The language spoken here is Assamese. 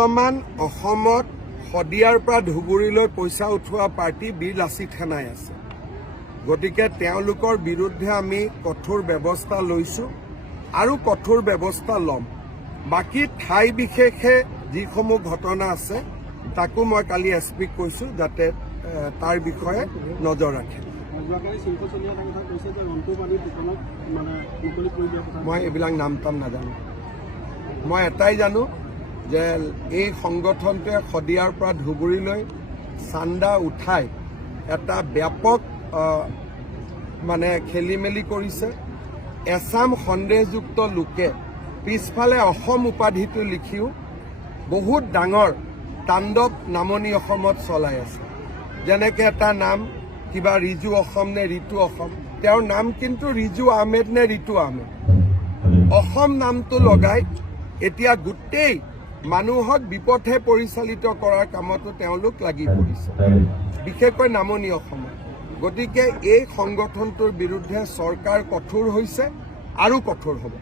বৰ্তমান অসমত শদিয়াৰ পৰা ধুবুৰীলৈ পইচা উঠোৱা পাৰ্টি বীৰ লাচিত সেনাই আছে। গতিকে তেওঁলোকৰ বিৰুদ্ধে আমি কঠোৰ ব্যৱস্থা লৈছোঁ আৰু কঠোৰ ব্যৱস্থা ল'ম। বাকী ঠাই বিশেষে যিসমূহ ঘটনা আছে তাকো মই কালি এছপিক কৈছোঁ যাতে তাৰ বিষয়ে নজৰ ৰাখে। মই এইবিলাক নাম টাম নাজানো। মই এটাই জানো যে এই সংগঠনটোৱে শদিয়াৰ পৰা ধুবুৰীলৈ চান্দা উঠাই এটা ব্যাপক খেলি মেলি কৰিছে। এছাম সন্দেহযুক্ত লোকে পিছফালে অসম উপাধিটো লিখিও বহুত ডাঙৰ তাণ্ডৱ নামনি অসমত চলাই আছে। যেনেকৈ এটা নাম কিবা ৰিজু অসম নে ৰিতু অসম, তেওঁৰ নাম কিন্তু ৰিজু আহমেদ নে ৰিতু আহমেদ। অসম নামটো লগাই এতিয়া গোটেই মানুহক বিপথে পৰিচালিত কৰাৰ কামতো তেওঁলোক লাগি পৰিছে, বিশেষকৈ নামনি অসমত। গতিকে এই সংগঠনটোৰ বিৰুদ্ধে চৰকাৰ কঠোৰ হৈছে আৰু কঠোৰ হ'ব।